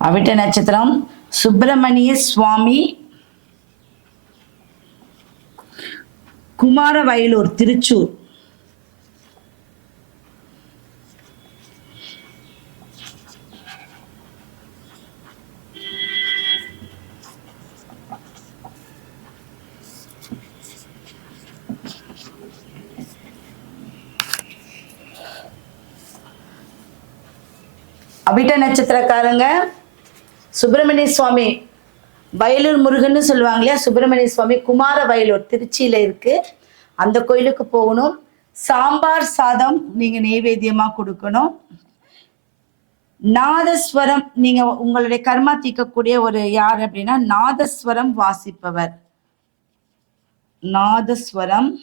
அவிட்ட நட்சத்திரம் சுப்பிரமணிய சுவாமி குமார வயலூர் திருச்சூர். அவிட்ட நட்சத்திரக்காரங்க சுப்பிரமணிய சுவாமி வயலூர் முருகன்னு சொல்லுவாங்க இல்லையா? சுப்பிரமணிய சுவாமி குமார வயலூர் திருச்சியில இருக்கு. அந்த கோயிலுக்கு போகணும். சாம்பார் சாதம் நீங்க நெய்வேத்தியமா கொடுக்கணும். நாதஸ்வரம் நீங்க உங்களுடைய கர்மா தீர்க்கக்கூடிய ஒரு யார் அப்படின்னா நாதஸ்வரம் வாசிப்பவர். நாதஸ்வரம்.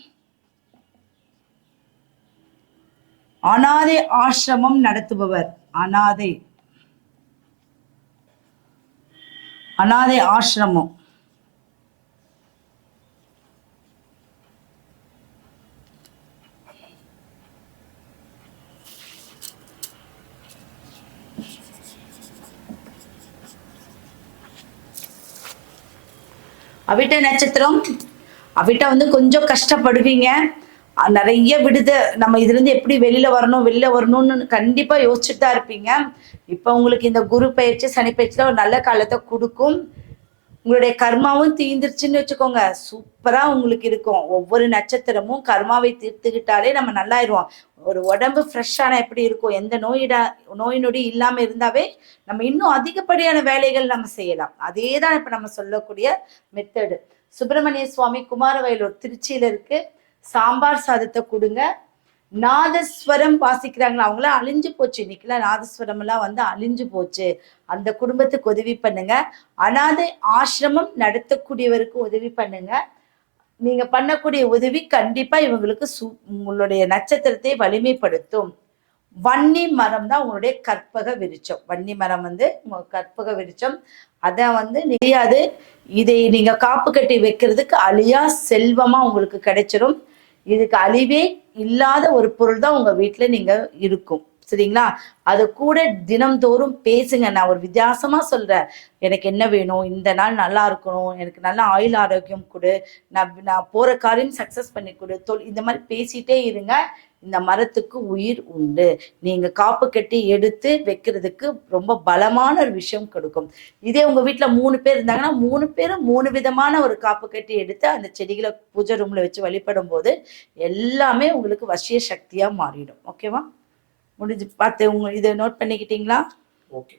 அனாதை ஆசிரமம் நடத்துபவர். அனாதை. அனாதை ஆசிரமம். அவிட்ட நட்சத்திரம். அவிட்ட வந்து கொஞ்சம் கஷ்டப்படுவீங்க. நிறைய விடுத நம்ம இதுல இருந்து எப்படி வெளியில வரணும் வெளியில வரணும்னு கண்டிப்பா யோசிச்சுட்டு தான் இருப்பீங்க. இப்ப உங்களுக்கு இந்த குரு பயிற்சி சனி பயிற்சியில ஒரு நல்ல காலத்தை கொடுக்கும். உங்களுடைய கர்மாவும் தீந்துருச்சுன்னு வச்சுக்கோங்க. சூப்பரா உங்களுக்கு இருக்கும். ஒவ்வொரு நட்சத்திரமும் கர்மாவை தீர்த்துக்கிட்டாலே நம்ம நல்லாயிருவோம். ஒரு உடம்பு ஃப்ரெஷ்ஷான எப்படி இருக்கும்? எந்த நோயிடா நோய் நொடி இல்லாம இருந்தாவே நம்ம இன்னும் அதிகப்படியான வேலைகள் நம்ம செய்யலாம். அதே தான் இப்ப நம்ம சொல்லக்கூடிய மெத்தடு சுப்பிரமணிய சுவாமி குமாரவயலூர் திருச்சியில இருக்கு. சாம்பார் சாதத்தை கொடுங்க. நாதஸ்வரம் வாசிக்கிறாங்களா? அவங்களாம் அழிஞ்சு போச்சு. இன்னைக்கெல்லாம் நாதஸ்வரம் எல்லாம் வந்து அழிஞ்சு போச்சு. அந்த குடும்பத்துக்கு உதவி பண்ணுங்க. அனாதை ஆசிரமம் நடத்தக்கூடியவருக்கு உதவி பண்ணுங்க. நீங்க பண்ணக்கூடிய உதவி கண்டிப்பா இவங்களுக்கு சு உங்களுடைய நட்சத்திரத்தை வலிமைப்படுத்தும். வன்னி மரம் தான் உங்களுடைய கற்பக விருச்சம் வன்னி மரம் வந்து உங்க கற்பக விருச்சம் அதை வந்து தெரியாது. இதை நீங்க காப்பு கட்டி வைக்கிறதுக்கு அழியா செல்வமா உங்களுக்கு கிடைச்சிரும். இதுக்கு அழிவே இல்லாத ஒரு பொருள் தான் உங்க வீட்டுல நீங்க இருக்கும். சரிங்களா? அது கூட தினம்தோறும் பேசுங்க. நான் ஒரு வித்தியாசமா சொல்றேன். எனக்கு என்ன வேணும்? இந்த நாள் நல்லா இருக்கணும். எனக்கு நல்ல ஆயுள் ஆரோக்கியம் கொடு. நான் நான் போற காரியம் சக்சஸ் பண்ணி கொடு. தொல் இந்த மாதிரி பேசிட்டே இருங்க. இந்த மரத்துக்கு உயிர் உண்டு. நீங்க காப்பு கட்டி எடுத்து வைக்கிறதுக்கு ரொம்ப பலமான ஒரு விஷயம் கொடுக்கும். இதே உங்க வீட்டுல மூணு பேர் இருந்தாங்கன்னா மூணு பேரும் மூணு விதமான ஒரு காப்பு கட்டி எடுத்து அந்த செடிகளை பூஜை ரூம்ல வச்சு வழிபடும் போது எல்லாமே உங்களுக்கு வசிய சக்தியா மாறிடும். ஓகேவா முடிஞ்சு பார்த்து உங்க இதை நோட் பண்ணிக்கிட்டீங்களா? ஓகே